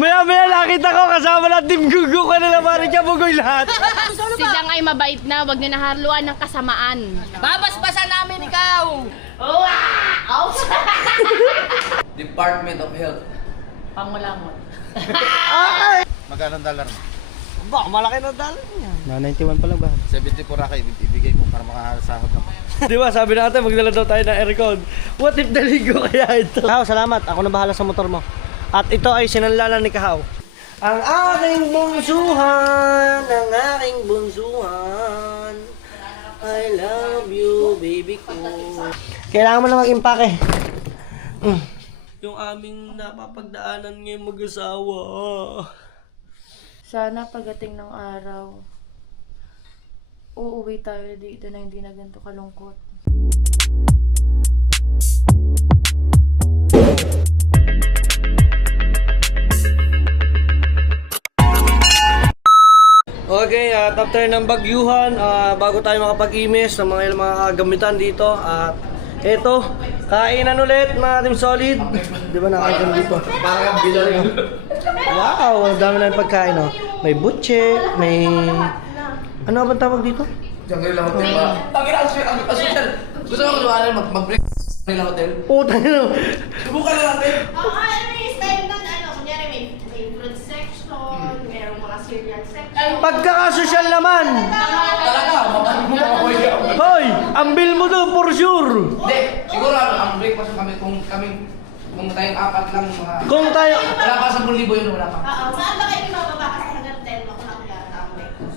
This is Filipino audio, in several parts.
Maya nakita ko kasama na Team Gugu ko nila Marika Bugoy lahat. Si Dang ay mabait na, wag niyo nahaluan ng kasamaan. Babasbasan namin ikaw! Department of Health. Pangulangot. Magkano ang dollar mo? Baka malaki na dala niya. Na 91 pa lang ba? 74 raka ibigay mo para makasahod ako. Di ba sabi natin magdala daw tayo ng aircon. What if naligo kaya ito? Kahaw, salamat. Ako na bahala sa motor mo. At ito ay sinanlalan ni Kahaw. Ang aking bunsuhan, ang aking bunsuhan. I love you, baby ko. Kailangan mo na mag-impake. Yung aming napapagdaanan ngayong mag-asawa. Sana pagdating ng araw, uuwi tayo dito na hindi na ganito kalungkot. Okay, at after ng bagyuhan, bago tayo makapag-imis ng mga gamitan dito, at eto, kainan ulit mga Team Solid. Di ba nakakain dito? Parang bilang yun. Wow, ang dami na yung pagkain, oh. May butche, may... Ano ba tawag dito? Jungle lang hotel ba? Ang social. Gusto mo kumain mag-break nila hotel? Puta nyo. Subukan na natin. Ano yung style nun? Kunyari may fruit section, merong mga cereal section. Pagkakasosyal naman. Talaga, makakuha ka. Hoy, ang bill mo to for sure. Hindi, siguro ang breakfast kami kung tayong apat lang mga... Kung tayo... Wala pa 10,000 yun, wala pa. Oo, saan ba kayo mababa kasi hanggang 10 ako lang yata ang breakfast.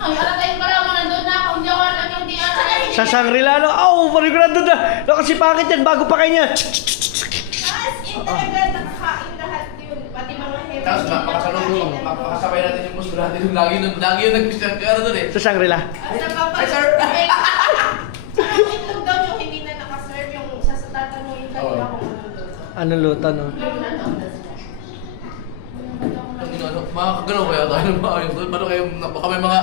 Ang alatay pa lang, nandun na akong jawan lang yung diyan. Sa Shangri-La, no? Oh, parigurado na. No, kasi bakit yan? Bago pa kayo niya. As in talaga, nakakain lahat yun. Pati mga heavy. Tapos makasalubong, makasabay natin yung muso natin. Lagi yun nag-pistol ka doon eh. Sa Shangri-La. Asa pa pa? Ay, sir. Tsaka yung itlog daw yung hindi na nakaserve, yung tatanungin kanina kung ano doon. Ano luto, no? Mga kagalaw kaya tayo ng mga yun. Paano kayo, baka may mga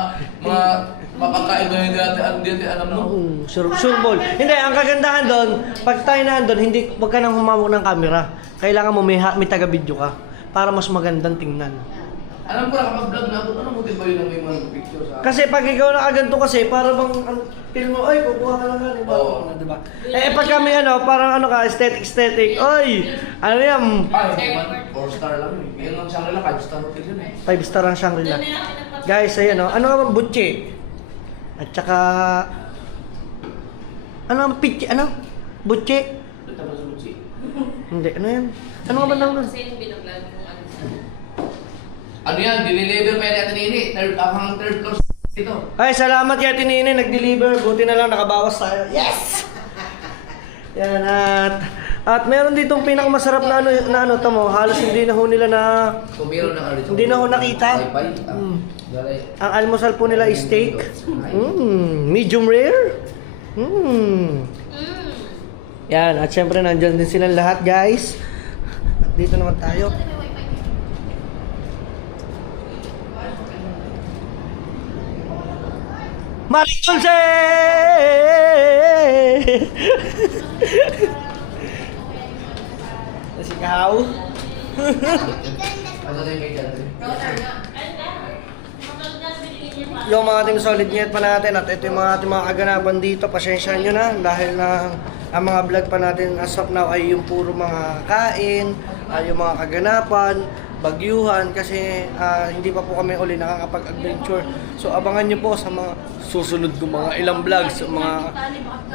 mapagkain na hindi natin alam, no? Oo, sure ball. Hindi, ang kagandahan doon, pag tayo nandun, hindi, wag ka nang humawak ng camera. Kailangan mo may taga-video ka para mas magandang tingnan. Alam ko na kapag vlog na ako, ano mo din ba yun ang may mga picture sa... Kasi pag ikaw nakaganto kasi, para bang, feel mo, ay, kukuha ka lang nga, Oo. diba? Eh, pag kami, parang ka, aesthetic, oy, ano yan, Ay, 4-star lang yun. Yan ang Shangri-La, 5-star hotel yun eh. 5-star ang Shangri-La. Guys, ayan, ano nga bang butche? At saka, ano ang pitch, butche? Dito ba sa Mutsi? Hindi, ano yan? Ano nga ba nang nun? Ano yan, diniliver pa yan natin ini. Hanggang third floor dito. Ay, salamat kaya Tinini, nag-deliver. Buti na lang, nakabawas tayo. Yes! Yan, at meron ditong pinakamasarap na ano tamo, halos hindi na ho nila na, Kung meron ng original. hindi na ho nakita. Ang almusal po nila is steak. Medium rare. Yan, at syempre nandyan din silang lahat, guys. At dito naman tayo. Maridulce! Si Kahaw. Ano tayo kay Jan? Yung mga Team Solid Nyet pa natin at ito yung mga ating mga kaganapan dito. Pasensya nyo na dahil na ang mga vlog pa natin as of now ay yung puro mga kain, yung mga kaganapan, bagyuhan kasi hindi pa po kami uli nakakapag-adventure. So abangan nyo po sa mga susunod ko mga ilang vlogs, mga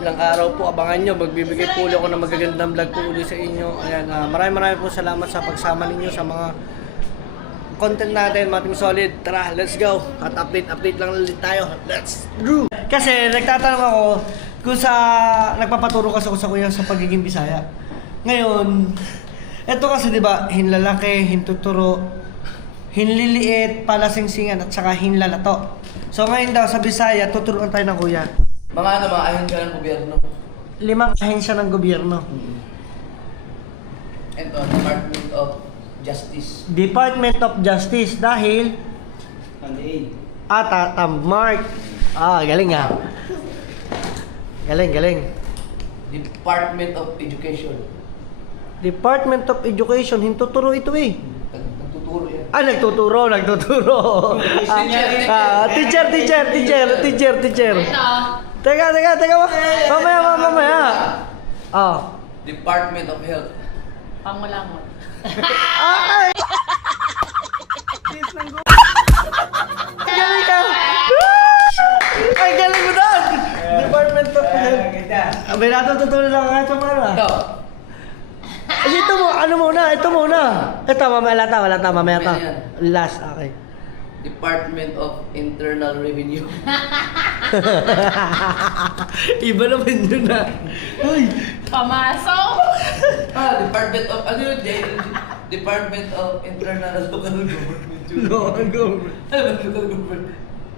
ilang araw po abangan nyo. Magbibigay po ulit ako ng magagandang vlog po ulit sa inyo. Ayan, maraming po salamat sa pagsama ninyo sa mga content natin, mga Team Solid. Tara, let's go. At update lang ulit tayo. Let's do! Kasi nagtatanong ako kung nagpapaturo kasi ako sa kuya sa pagiging Bisaya. Ngayon, eto kasi 'di ba, hinlalaki, hintuturo, hinliliit, palasingsingan at saka hinlalato. So ngayon daw sa Bisaya, tuturuan tayo ng kuya. Mga ahensya ng gobyerno. 5 ahensya ng gobyerno. Ito, Department of Justice. Department of Justice dahil Mark. Galing ah. Galing. Department of Education. Department of Education, hintuturo ito eh. Nagtuturo. Teacher. Ito. Teka. Mamaya. Department of Health. Pangulangot. Galing ka! Ay, galing mo doon! Department of Health. May natututunan lang kahit pa paano. Ito. Ay, ito muna. Ito, mamaya ta. Last, okay. Department of Internal Revenue. Iba naman yun na. Uy! Pamasok. Department of, ano yun? Department of Internal Local Government. Local government. Local Government.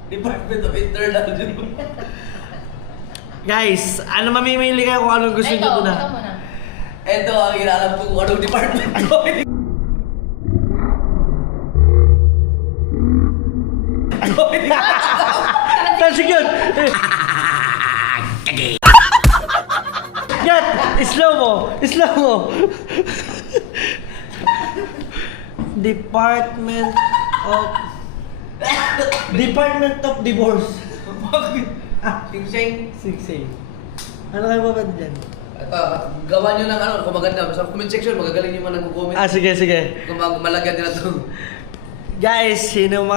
Department of Internal Government. Guys, ano mamimili kayo kung anong gusto Ito, niyo ito na? muna. Ito ang inalam ko kung anong department ko. Tasig yun! Yan! Slow mo! Department of Divorce. Sing-sing. Sigsing. Ano kayo ba dyan? Ito, gawa nyo ng ano, kung maganda. Sa comment section, magagaling yung mga nag-comment. Sige. Kung malagyan nila ito. Guys, sino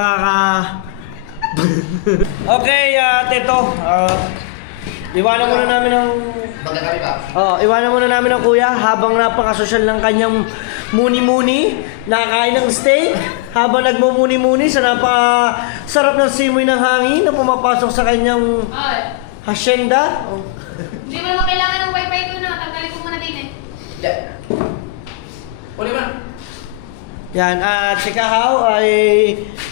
Okay, Tito. Iwanan muna namin ng... Magkakami pa. Iwanan muna namin ng kuya habang napakasosyal ng kanyang muni-muni, nakakain ng steak, habang nagmumuni-muni sa napakasarap ng simoy ng hangin na pumapasok sa kanyang Ay. hacienda. Hindi mo naman kailangan ng wifi ko na. Tanggalin ko muna din eh. Yeah. Uli mo na. Yan, at si Kahaw ay...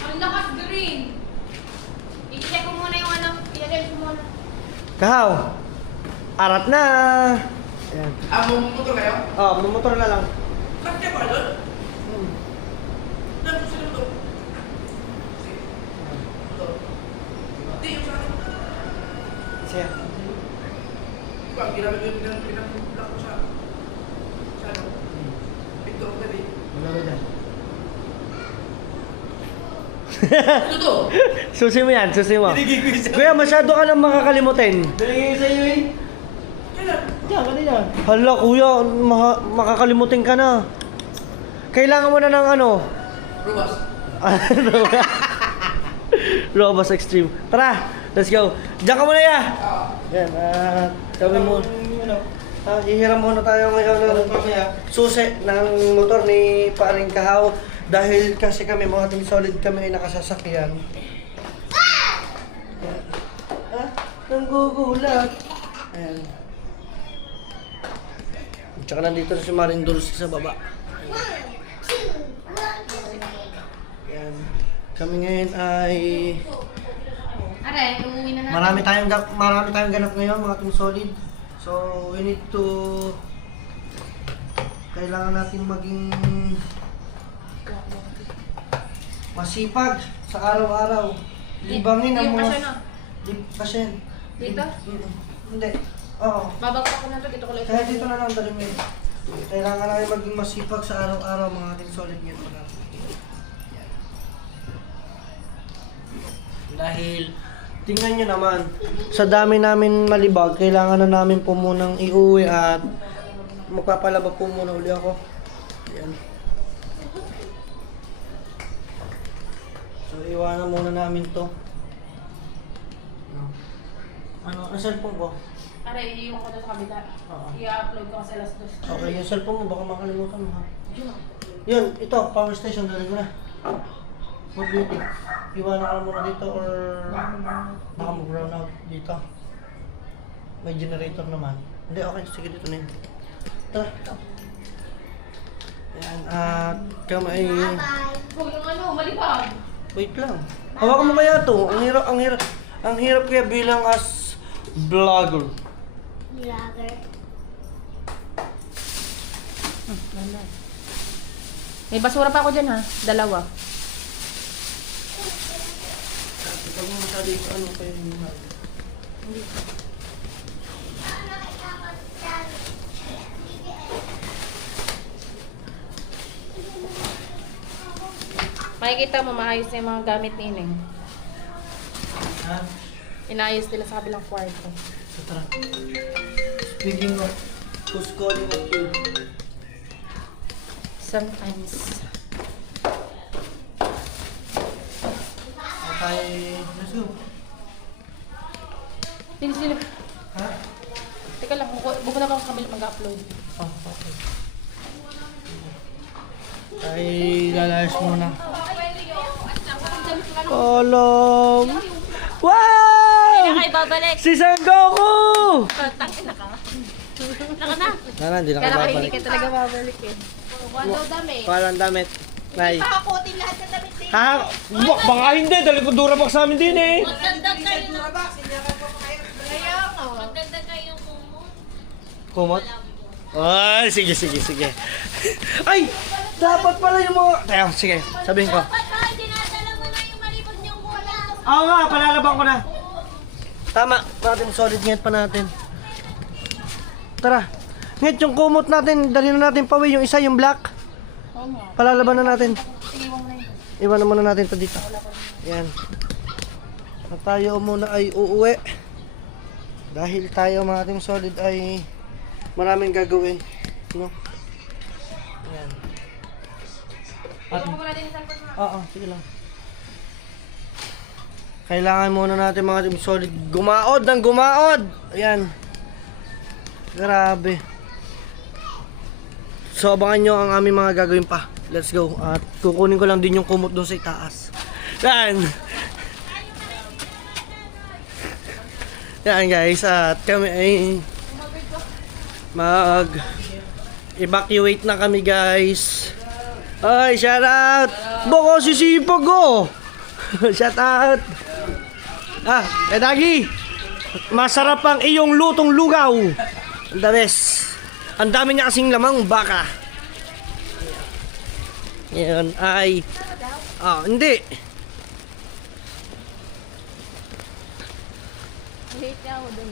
Ang lakas green. I-check ko muna yung ano. I-check ko muna. Kahaw, arat na! Yan. Motor kayo? Mumotor na lang. Bakit ba doon? Nandun sila doon. Hindi, yung sa akin. Siya. Diba, ang ginamit ko yung pinag-block ko sa ano? Picture of the day. Wala ba dyan? Ano to? Susi mo yan, susi mo. Kuya, masyado ka nang makakalimutin. Daligay ko sa iyo eh. Kailan? Diyan, kanina. Hala kuya, makakalimutin ka na. Kailangan mo na ng ano? Rubas. Robos Extreme. Tara, let's go. Diyan ka muna ya. Yan, kami mo. Hihiram muna tayo ngayon ng susi ng motor ni Paring Kahaw. Dahil kasi kami, mga Team Solid kami ay nakasasakyan. Nanggugulat. Ayan. Tsaka nandito na si Maring Dulce sa baba. Ayan. Kami ngayon ay... Are, umuwi na natin. Marami tayong ganap ngayon, mga Team Solid. So, we need to... Kailangan natin maging... masipag sa araw-araw. Libangin ang Yung mga... kasya na. Kasyan. Dito? Hindi. Oo. Babagpak ko na to. Dito ko lang. Kaya dito na lang dali mo yun. Kailangan natin maging masipag sa araw-araw, mga Team Solid ngayon. Dahil, tingnan nyo naman, sa dami namin malibag, kailangan na namin po munang iuwi at magpapalaba po muna uli ako. Ayan. So, iwanan muna namin to. Ano, ang cellphone ko? Are, iiwan ko na sa kabila. Oo. I-upload ko kasi alas 2. Okay, yung cellphone mo, baka makalimutan mo ha. Yun. Yun, ito, power station, dali ko na. What do you think? Iwanan ka na muna dito or baka mag-brown out dito? May generator naman. Hindi, okay, sige dito na yun. Tara. Ayan, at kamay... Huwag yung ano, malibag. Wait lang. Hawakan mo kaya to. Ang hirap kaya bilang as vlogger. May basura pa ako dyan ha. Dalawa. Pag mo masyado yung ano kayo yung Makikita mo, maayos na yung mga gamit ni Ineng. Ha? Inaayos nila sa kabilang kwarto. So, tara. Speaking of who's calling at you? Sometimes. Okay, let's go. Sino? Ha? Teka lang, buko na ako sa kabila mag-upload. Oh, okay. Ay, lalayas muna. Kolom! Wow! Kaya babalik. Si Son Goku! Tangin na ka. Naka na. Nana, hindi na Kaya ka hindi babalik. ka talaga babalik eh. Walo dami. Parang damit. Nay. Pakakutin lahat ng damit din. Ha? Baka hindi. Dali ko Durabox sa amin din eh. Magdagdag kayo. Kaya nga. Magdagdag kayo kumot. Kumot? Ay, sige. Ay! Dapat pala yung mga... Teka, sige. Sabihin ko. Ba't ba dinadala mo na yung malibot niyong kulang? Oo nga, palalabang ko na. Tama. Natin solid ngayat pa natin. Tara. Ngayat yung kumot natin. Dali na natin pawi. Yung isa, yung black. Oo nga. Palalaban na natin. Sige, iwan mo na yun. Iwan na muna natin ito dito. Yan. At tayo muna ay uuwi. Dahil tayo mga team solid ay maraming gagawin. No? Yan. At, oo, sige lang. Kailangan muna natin mga team solid gumaod ng gumaod. Ayan. Grabe. So abangan nyo ang aming mga gagawin pa. Let's go. At kukunin ko lang din yung kumot doon sa itaas. Yan. Yan guys. At kami ay mag-evacuate na kami guys. Ay, shout out. Baka sisipag ko. Shout out. Dagi. Masarap ang iyong lutong lugaw. The best. Ang dami niya kasing lamang baka. Yan ay... hindi.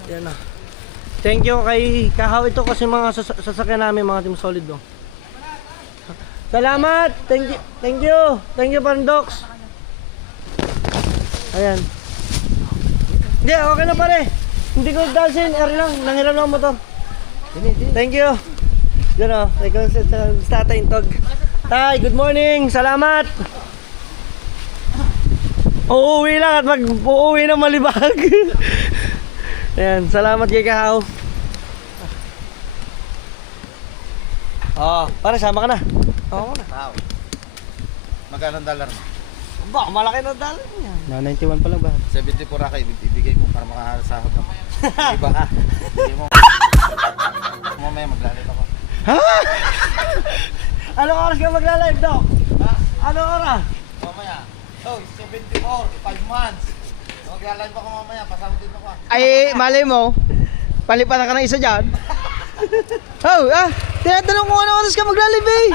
Yan na. Thank you kay Kahaw ito kasi mga sasakyan namin mga team solid do. Salamat! Thank you Pandox. Ayan. Hindi, okay na pare. Hindi ko dalsin, lang, nangiram lang ang motor. Thank you. Diyan o, sa tatay intog. Tay, good morning, salamat. Uuwi lang at mag-uuwi ng malibag. Ayan, salamat kay Kahaw. Pare, sama ka na. Oo na. Tao. Magkano ang dollar mo? Ba, malaki na dala niya. Na 91 pa lang ba? 74 ka, ibigay mo para makasahod ako. Iba ha? Ibigay mo. Mamaya maglalit ako. Ha? Anong oras ka magla-live, Doc? Ha? Anong oras? Mamaya. Oh, 74, 5 months. Magla-live ako mamaya, pasahutin mo ka. Ay, malay mo. Palipatan ka ng isa dyan. Tinatanong ko anong oras ka magla-live eh.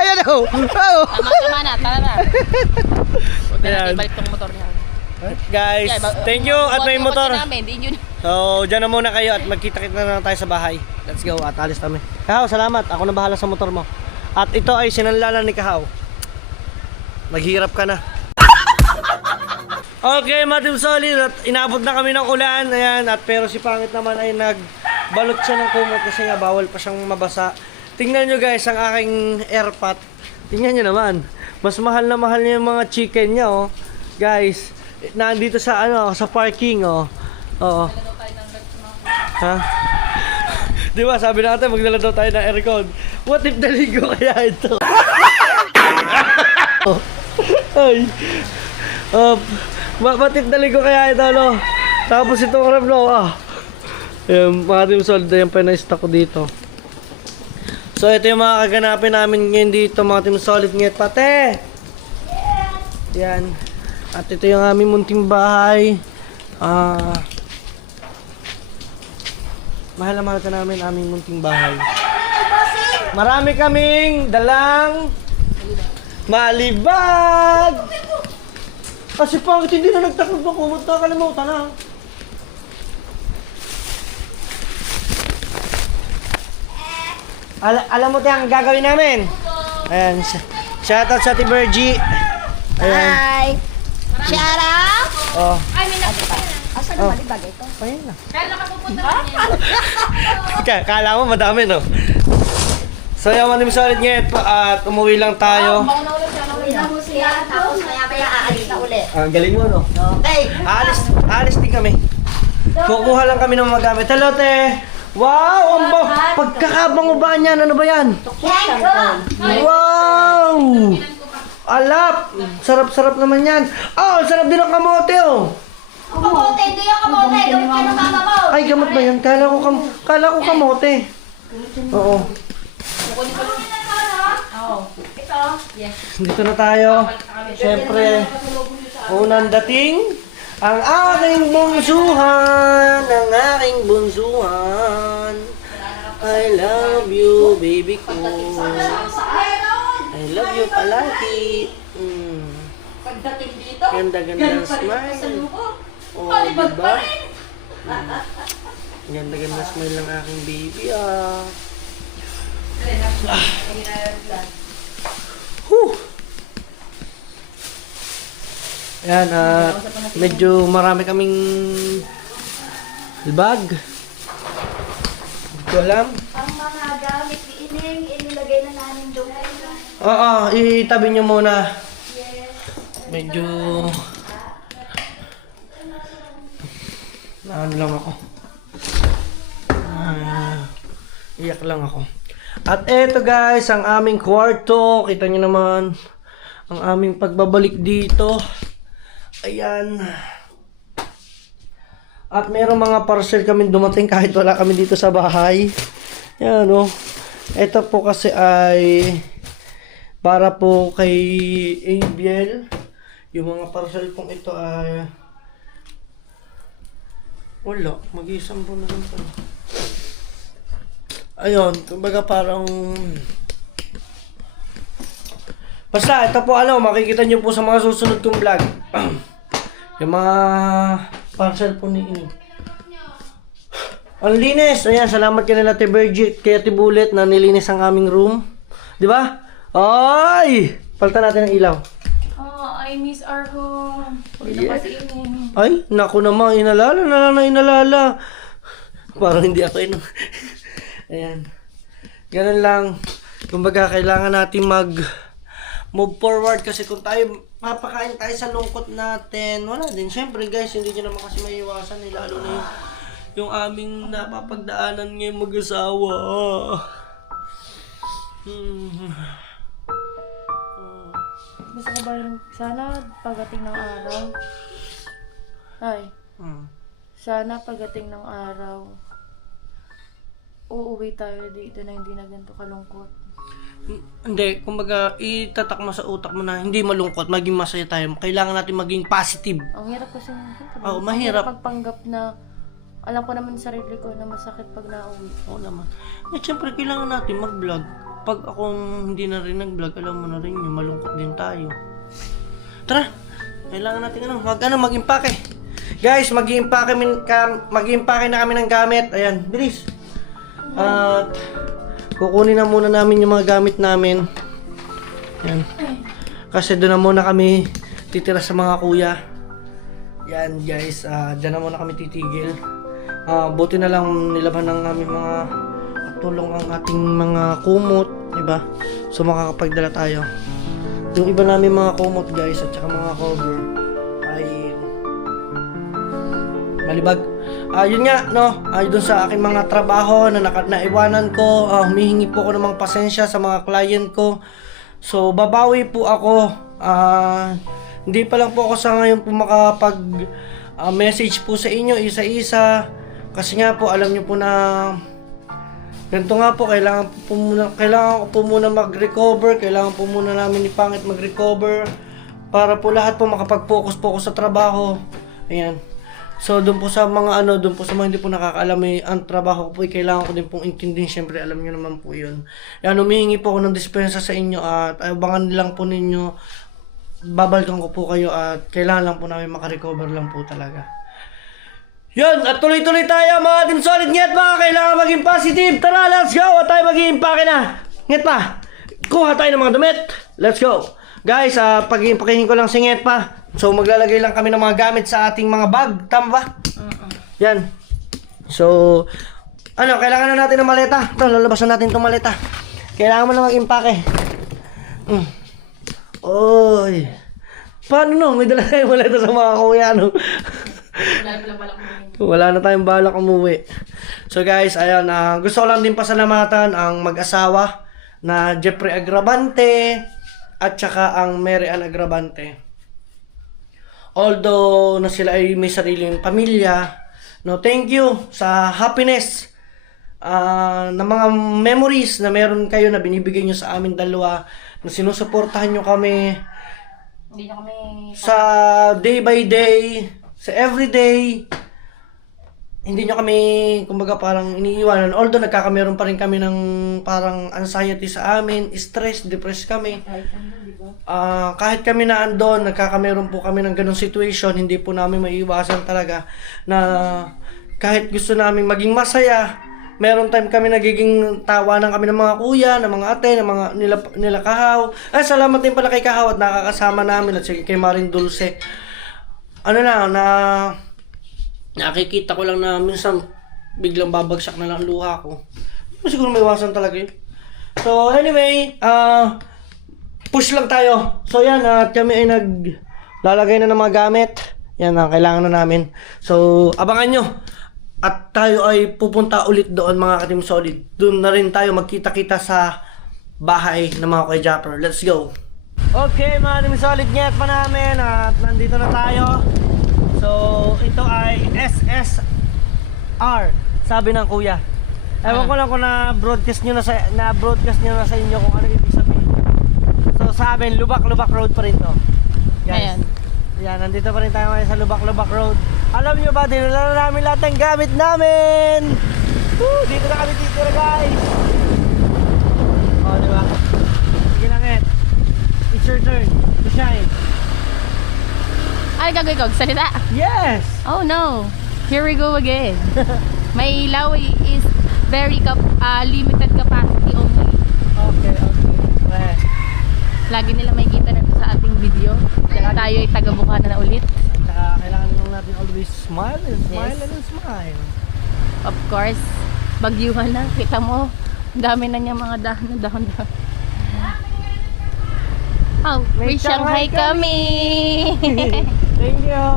Ayan o. Tama na, tara na. Huwag na Ayan. natin balik tong motor niya. Guys, thank you at may motor. Namin, di yun. So, dyan na muna kayo at magkita-kita na lang tayo sa bahay. Let's go at alis kami. Kahaw, salamat. Ako na bahala sa motor mo. At ito ay sinanlalan ni Kahaw. Maghirap ka na. Okay, mga team solid. At inabot na kami ng ulan. Ayan. At pero si Pangit naman ay nagbalot siya ng kumot kasi nga bawal pa siyang mabasa. Tingnan nyo guys ang aking airpot. Tingnan nyo naman. Mas mahal na mahal niya yung mga chicken niya oh. Guys, nandito sa sa parking oh. Oo. Ha? Di ba sabi natin magdala daw tayo ng aircon. What if daligo kaya ito? Ay. What if daligo kaya ito no? Tapos itong ref no. Mga team solid yung pina-stock ko dito. So ito yung mga kaganapin namin ngayon dito mga team solid ngayon pate. Yan. At ito yung aming munting bahay. Mahal na mahal ka namin aming munting bahay. Marami kaming dalang malibag. Kasi Pangit hindi na nagtakot ng kumot na kalimutan na. Alam mo tiyang gagawin namin? Ayan, Shoutout sa Ate Virgie. Ayan. Hi! Shout out! Oh, Ay, may nakita na. Asan ang malibag ito? ayun na. Kaya nakapupunta na niya. Kala mo madami, no? So, yung Maniming Solid ngayon at umuwi lang tayo. Uwi na mo siya, tapos maya-maya aalis na ulit. Ang galing mo, no? Okay. Alis din kami. Kukuha lang kami ng mga gamit. Hello, te! Wow! Ang pagkakabango ba niyan? Ano ba yan? Wow! Alap! Sarap-sarap naman yan. Oh, sarap din ang kamote, oh! Kamote, hindi yung kamote. Gamit ka ng mama mo. Ay, gamot ba yan? Kala ko kamote. Oo. Ito. Dito na tayo. Siyempre, unang dating, ang aking bunsuhan, I love you, baby ko. I love you palagi. Pagdating dito, Ganda-ganda smile. Oh, diba? Ganda-ganda smile ng aking baby, ah. Whew. Ayan, medyo marami kaming bag. Hindi ko alam. ang mga gamit ni Ining, inilagay na namin doon. Oo, itabi nyo muna. Medyo... Ano lang ako. Iyak lang ako. At eto guys, ang aming kwarto. Kita nyo naman ang aming pagbabalik dito. Ayan. At merong mga parcel kami dumating kahit wala kami dito sa bahay. Ayan o. Ito po kasi ay para po kay ABL. Yung mga parcel pong ito ay wala. Mag-isang po na lang pala. Ayun. Kumbaga parang basta ito po makikita nyo po sa mga susunod kong vlog. Yung mga parcel po ni Ini. Ang linis. Ayan, salamat kay nila Ate Virgie, kay Ate Bullet na nilinis ang aming room. Di ba? Ay! Palitan natin ang ilaw. Oh, I miss our home. Hindi Yeah. na kasi ini. Ay, naku naman, inalala. Parang hindi ako Ayan. Ganun lang. Kumbaga, kailangan natin move forward kasi kung tayo mapakain tayo sa lungkot natin, wala din. Siyempre guys, hindi nyo naman kasi maiiwasan lalo na yung aming napapagdaanan ngayong mag-asawa. Gusto ko ba yung sana pagdating ng araw? Ay, sana pagdating ng araw, uuwi tayo dito na hindi na ganito kalungkot. Hindi, kumbaga itatak mo sa utak mo na hindi malungkot, maging masaya tayo. Kailangan natin maging positive. Ang hirap kasi Oo, mahirap. pagpanggap na alam ko naman sa sarili ko na masakit pag nauwi. Oo naman. Siyempre, kailangan natin mag-vlog. Pag akong hindi na rin nag-vlog, alam mo na rin yun, malungkot din tayo. Tara! Kailangan natin mag-impake. Guys, mag-impake na kami ng gamit. Ayan, bilis. At kukunin na muna namin yung mga gamit namin. Ayan. Kasi doon na muna kami titira sa mga kuya. Yan guys, dyan na muna kami titigil. Buti na lang nilaban ng aming mga tulong ang ating mga kumot, diba? So makakapagdala tayo. Yung iba namin mga kumot guys at saka mga cover ay malibag. Yun nga, no? Doon sa aking mga trabaho na naiwanan ko, humihingi po ako ng mga pasensya sa mga client ko. So babawi po ako. Hindi pa lang po ako sa ngayon po makapag message po sa inyo isa-isa. Kasi nga po, alam nyo po na ganito nga po, kailangan ko po muna mag-recover. Kailangan po muna namin ni Pangit mag-recover para po lahat po makapag-focus po ako sa trabaho. Ayan. So, doon po sa mga doon po sa mga hindi po nakakaalam, ang trabaho ko po, kailangan ko din pong intindihin. Siyempre, alam nyo naman po yun. Yan, humihingi po ako ng dispensa sa inyo at abangan lang po ninyo. Babalikan ko po kayo at kailangan lang po namin makarecover lang po talaga. Yun, at tuloy-tuloy tayo mga Team Solid. Nget pa, kailangan maging positive. Tara, let's go! At tayo mag-iimpake na. Nget pa, kuha tayo ng mga damit. Let's go! Guys, pakihin ko lang singit pa. So, maglalagay lang kami ng mga gamit sa ating mga bag. Tama ba? Yan. So, kailangan na natin ng maleta. Ito, lalabasan natin itong maleta. Kailangan mo na mag-impake. Oy. Paano no? May dala tayong maleta sa mga kuya, no? Wala na tayong balak umuwi. So guys, ayan, gusto ko lang din pasalamatan ang mag-asawa na Jeffrey Agravante at saka ang Mary Ann Agravante. Although na sila ay may sariling pamilya, no, thank you sa happiness na mga memories na meron kayo na binibigay nyo sa amin dalawa, na sinusuportahan nyo kami Hindi na kami... sa day by day, sa everyday. Hindi nyo kami, kumbaga parang iniiwanan. Although nagkakameron pa rin kami ng parang anxiety sa amin, stress, depressed kami. Kahit kami na andon, nagkakameron po kami ng ganong situation, hindi po namin maiiwasan talaga na kahit gusto namin maging masaya, meron time kami nagiging tawanan kami ng mga kuya, ng mga ate, ng mga nila Kahaw. Salamat din pala kay Kahaw at nakakasama namin at kay Marin Dulce. Nakikita ko lang na minsan biglang babagsak na lang ang luha ko. Siguro may iwasan talaga yun. So anyway, push lang tayo. So yan, at kami ay naglalagay na ng mga gamit. Yan ang kailangan na namin. So abangan nyo. At tayo ay pupunta ulit doon mga ka-Team Solid. Doon na rin tayo magkita-kita sa bahay ng mga Kuya Japper. Let's go! Okay mga Team Solid, ngayat pa namin at nandito na tayo. So ito ay SSR, sabi ng kuya. Ewan ko lang kung na-broadcast nyo na sa inyo kung ano ibig sabihin. So sa amin, Lubak-Lubak Road pa rin to. Guys. Ayan. Yan, nandito pa rin tayo ngayon sa Lubak-Lubak Road. Alam nyo ba, dinala na namin lahat ng gamit namin! Woo! Dito na kami titira, guys! O, diba? Sige lang, Ed. It's your turn to shine. Ay, gagawin ko. Salita. Yes! Oh no. Here we go again. My ilaw is very limited capacity only. Okay. Lagi nila makikita na sa ating video. Dahil tayo ay taga-Bukana na ulit. Saka kailangan lang natin always smile and smile Yes. and smile. Of course. Bagyuhan na. Kita mo. Ang dami na niya mga dahon. Oh, May may Shanghai kami. Thank you!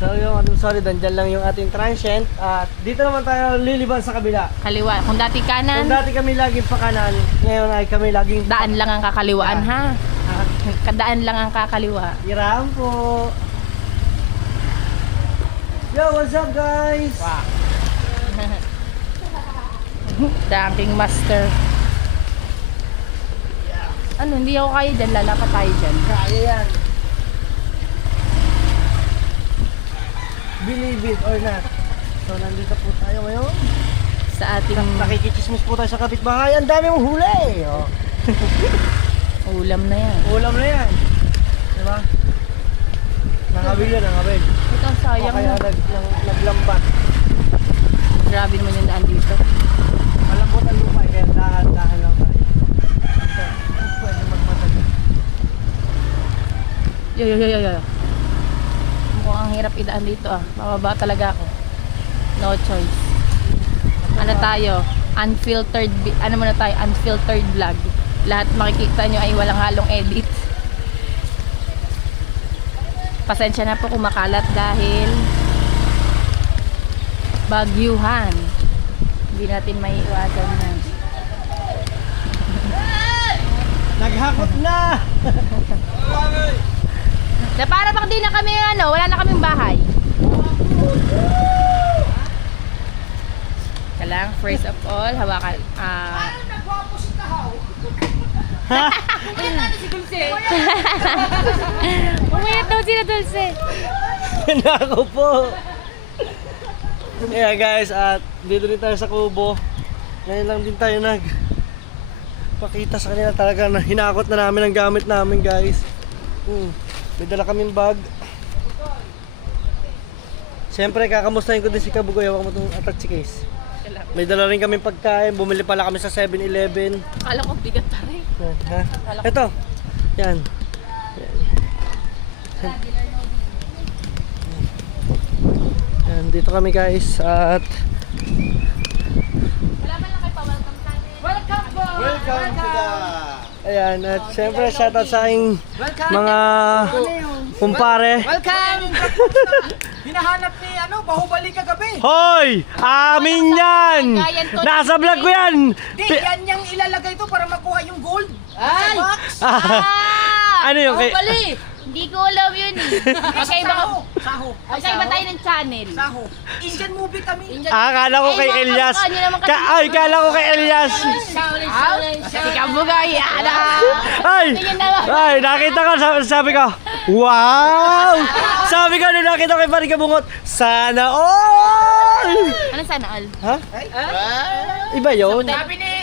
So yung ating solid, andyan lang yung ating transient. At dito naman tayo liliban sa kabila. Kaliwa. Kung dati Kung kanan, dati kami laging pa kanan, ngayon ay kami laging daan lang ang kakaliwaan ha. Ah, Kadaan lang ang kakaliwa. Iram po! Yo, what's up guys? Wow. Dunking master. Ano, hindi ako kaya dyan. Lalapat tayo dyan. Kaya yan. Believe it or not. So nandito po tayo ngayon. Sa ating Nakikichismis po tayo sa kapitbahay. Ang dami mong huli! Oh. ulam na yan. Ulam na yan. Diba? Nangabil yan, nangabil. Ito, sayang O kaya na. naglambat. Grabe mo yung daan dito. Malambot ang lupa, kaya dahan-dahan lang tayo. Pwede magmatag. Yo. Mukhang ang hirap idaan dito ah. Mababa talaga ako. No choice. Ano tayo? Unfiltered, unfiltered vlog. Lahat makikita nyo ay walang halong edit. Pasensya na po kung makalat dahil bagyuhan. Hindi natin may iwasan na. Naghakot na! Na para bang di na kami wala na kaming bahay. Kailangan first of all, hawakan umayat daw sila Dulce. Nako po! Yeah guys, at dito rin tayo sa Kubo. Ngayon lang din tayo pakita sa kanila talaga na hinakot na namin ang gamit namin guys. May dala kaming bag. Siyempre kakamustahin ko din si Kabugoy. Hawak mo itong attach case. May dala rin kaming pagkain. Bumili pala kami sa 7-Eleven. Akala ko bigat pa rin. Yan, ha? Ito. Yan. Yan, dito kami guys at Welcome to the... ayan, at syempre shoutout sa aking mga kumpare. Welcome! Hinahanap ni Bahubali kagabi. Hoy! Amin yan! Nasa vlog ko yan! Di, yan yung ilalagay to para makuha yung gold. Ay! Box. Ano yung kay... Bali! Hindi ko alam yun eh. Magkaiba, Saho. magkaiba tayo ng channel. Saho. Indian movie kami. Akala ko kay Elias. Akala ko kay Elias. Si Kabugay, ano? Ay, nakita ko, sabi ko, wow! Sabi ko, nung nakita ko kay Paring Kabungot, sana all! Ano sana all? Ha? Iba yun?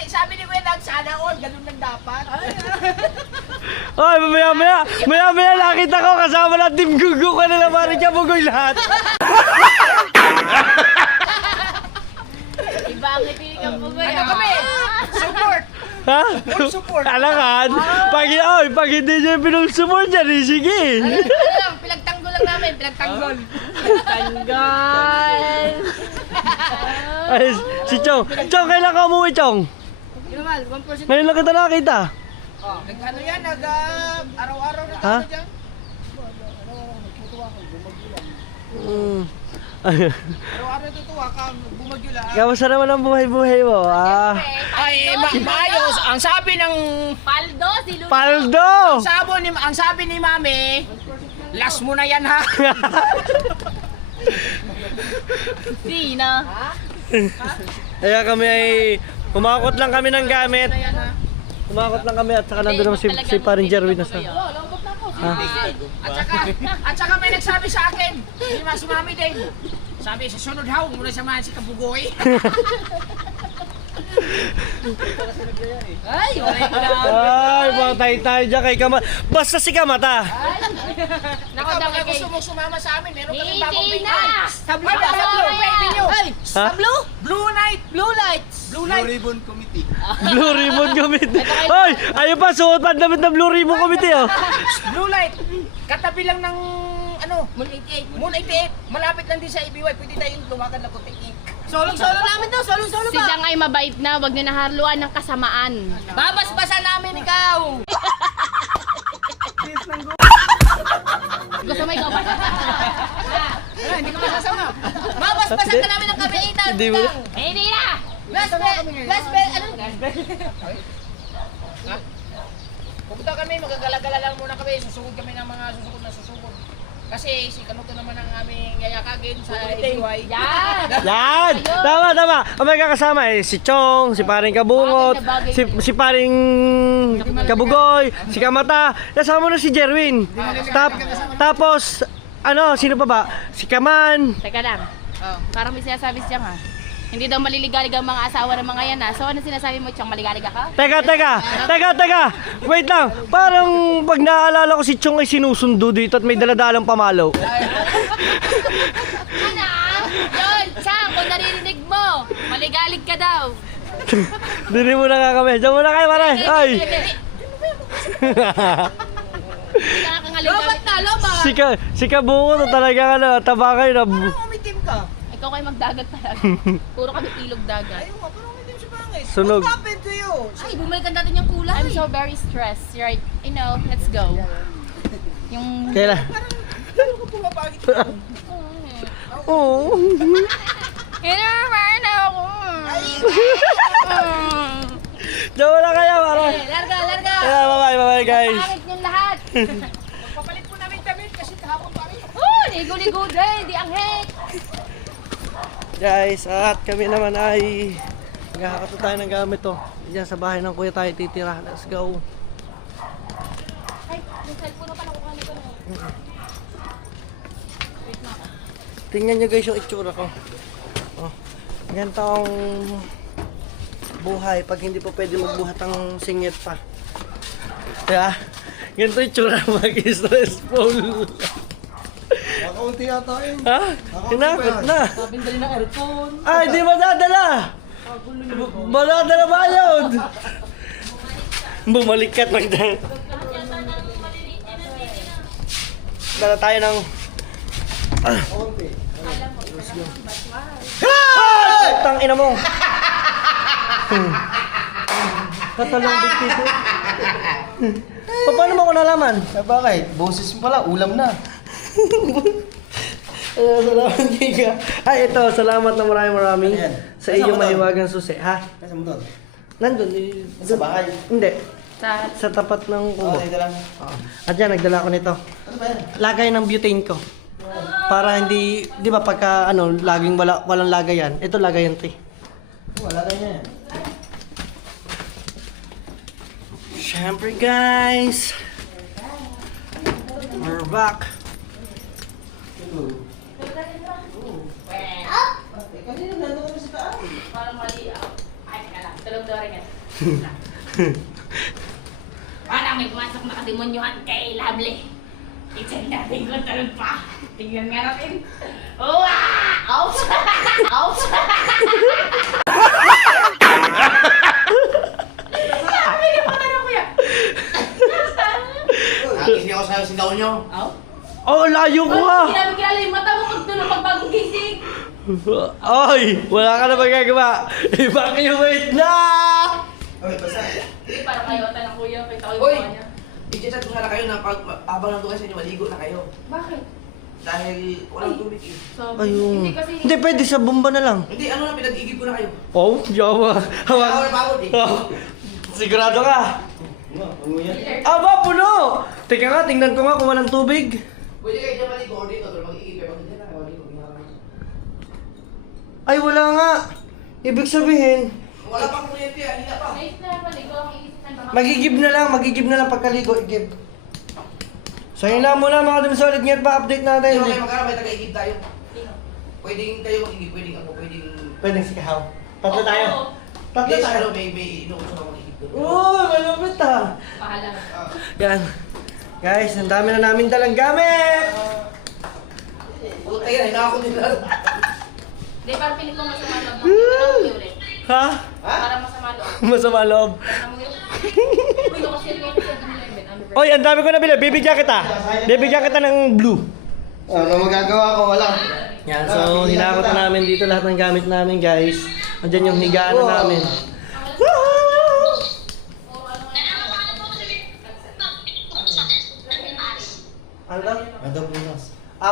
Sabi ni Kuya Dag, sana all, ganun lang dapat. Ay, maya nakita ko kasama na Team Gugu ka nila Paring Kabugoy lahat. Iba ang ipili Kabugay. Ano kami? Support. Ha? Full support. Alangan, pag hindi niya pinul-support yan, sige. Ano lang, pinagtanggol lang namin, pinagtanggol. Pinagtanggol. Ay, si Chong. Chong, kailan ka umuwi, Chong? Ginamal, 1%. Ngayon lang kita nakita. Nag-ano yan, araw-araw na Ha? kami dyan. Araw-araw tutuwa ka, bumagyo lang. Kamusta naman ang buhay-buhay mo? Ay, maayos. Ang sabi ng... Paldo, si Luna. Paldo! Ang sabi ni Mami, last mo na yan ha. Sina. Kaya kami ay kumakot lang kami ng gamit. Kumakot lang kami at saka nandun naman si Paring Jerwin na sa... At saka may nagsabi sa akin, si Mami din. Sabi, sa sunod haw, muna samahan si Kabugoy. Ay, wala ko na. Ay, patay tayo dyan kay Kamata. Basta si Kamata. Naku, Baka dami gusto mong sumama sa amin, meron kami bagong Hindi bigay. na. Tablo ba? Tablo. Baby nyo. Ha? Blue? Blue light. Blue lights. Blue light. Ribbon Committee. Blue Ribbon Committee. Hoy, ayun pa, suot pa ang damit ng Blue Ribbon Committee, oh. Blue light. Katabi lang ng Moon 88. Moon 88. Malapit lang din sa IBY. Pwede tayong lumakad na putik. Solong-solo namin to. Solong-solo Si Dang ay mabait na, wag niyo naharluan ng kasamaan. Babasbasan namin ikaw. Gusto mo ikaw ba? Hindi ka masasama. Babasbasan ka namin ng kabaitan. Hindi mo. Hindi na! Last bell. Ano? Pupunta kami, magagala-gala lang muna kami. Susugod kami ng mga susugod na susugod. Kasi si Kanuto naman ang aming yayakagin sa IBY. Yan! Yan! Tama! Ang may kakasama eh, si Chong, si Paring Kabungot, si Paring Kabugoy, si Kamata, kasama na si Jerwin. Tapos, sino pa ba? Si Kaman. Teka lang. Parang may sinasabi siya nga. Hindi daw maliligalig ang mga asawa ng mga yan ha. So ano sinasabi mo, Chong, maligalig ka? Teka! Wait lang, parang pag naaalala ko si Chong ay sinusundo dito at may daladalang pamalo. Ano? Yun, Chong, kung naririnig mo, maligalig ka daw. Dili mo na nga kami. Diyan muna kayo, pare. Ay! Lobat na, lobat! Si Kabungot talaga taba kayo na... Umitim ka. Ikaw kayo magdagat talaga. Puro kami ilog dagat. Ayun nga, parang umitim si Pangit. Sunog. What happened to you? Ay, bumalikan natin yung kulay. I'm so very stressed. Right, let's go. Yung... Kailan? Parang ko pumapagit ko. Oo. Inaman ako. Diyan muna kayo, pare. Larga! Kaya, bye-bye guys. Pangit yung lahat. Papalit po namin damit kasi kahapon pa rin. Ligo-ligo din, di ang hek. Guys, at kami naman ay magkakato tayo ng gamit to. Diyan sa bahay ng kuya tayo titira. Let's go. Ay, yung cellphone pa nakuha nito. Tingnan nyo guys yung itsura ko. Oh, ganito ang buhay pag hindi pa pwede magbuhat ang singit pa. Kaya, ganito yung itsura mag-stressful. Makaunti yata yun. Ha? Hinakot na. Pabindali ng aircon. Ay, di madadala! Madadala ba yun? Bumalik ka at Dala tayo ng... Tang ina mo! Katalong dito. Paano mo ako nalaman? Bakit? Boses mo pala, ulam na. Salamat Giga. Ay, ito, salamat na maraming Ayan. sa Nasaan iyong mo doon? mahiwagang susi. Ha? Nasaan mo doon? Nandun. Sa bahay? Hindi. Sa Sa tapat ng kubo. Ito lang. At yan, nagdala ko nito. Ano ba yan? Lagay ng butane ko. Para hindi, di ba pagka laging walang lagayan. Ito lagayan to. Wala tayo yan. Siyempre guys. We're back. Kanina nandun kami sa taas. parang mali ako. Ay, teka lang. Tulog daw rin yan. Parang may pumasok na kademonyohan kay Lovely. Itsan natin ko talog pa. Tingnan nga natin. Uwa! Ouch! Ouch! Sabi niyo pa na kuya. Nakikisi ako sa sindaw nyo. Ow? Oh, layo ko ha! Hindi namin kilala yung mata mo pag tulog pag bagong gising. Ay, wala ka na magagawa. Evacuate na! Okay, basta. Hindi, parang kayota ng kuya. Kita ko yung Uy! mukha niya. I-chat ko sana kayo na pag habang nandun kayo sa inyo, maligo na kayo. Bakit? Dahil walang tubig eh. Sabi, Ayun. hindi kasi... Hindi, pwede sa bomba na lang. Hindi, ano na, pinag-igib ko na kayo. Oh, yawa. Ako Hawak. na pagod eh. Oh, sigurado ka? Ano yan? Aba, puno! Teka nga, tingnan ko nga kung walang tubig. Pwede kayo dyan maligo or dito, pero mag-igib kayo. Pag hindi na, maligo. Ay, wala nga. Ibig sabihin, Wala pang kuryente ah, hila pa. Nice na, paligo ang iisipan baka... magigib na lang pagkaligo, igib. So yun lang muna mga Team Solid, ngayon pa update natin. Hindi mo kayo magkara, may taga-igib tayo. Sino? Pwedeng kayo mag-igib, pwedeng ako, pwedeng... Pwedeng si Kahaw. Tatlo tayo. Oo. Tatlo Hindi, sa tayo. ano, may inuuso na mag-igib doon. Oo, malupit ha. Pahala. Yan. Guys, ang dami na namin dalang gamit. Puta yan, hinako nila. Hindi, parang pinig ko masama loob. Tanong mo ulit. Ha? Para masama loob. Masama loob. Tanong mo yun. Uy, nakashare ko sa 7-Eleven. Oy, ang dami ko nabili. Bibigyan kita. Bibigyan kita ng blue. Ano magagawa ko? Wala. Yan, so hinakot na namin dito lahat ng gamit namin, guys. Andiyan yung higaan na namin. Woohoo! Ano daw? Ano bunas?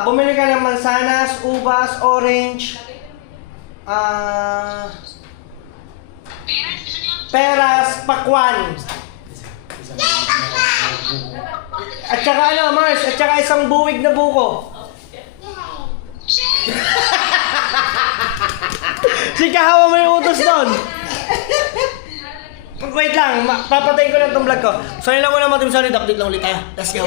Bumili ka ng mansanas, ubas, orange, peras, pakwan. At saka ano, Mars, at saka isang buwig na buko. Si Kahawa mo yung utos doon. Wait lang, papatayin ko lang itong vlog ko. So yun lang muna mga Team Solid, update lang ulit tayo. Let's go.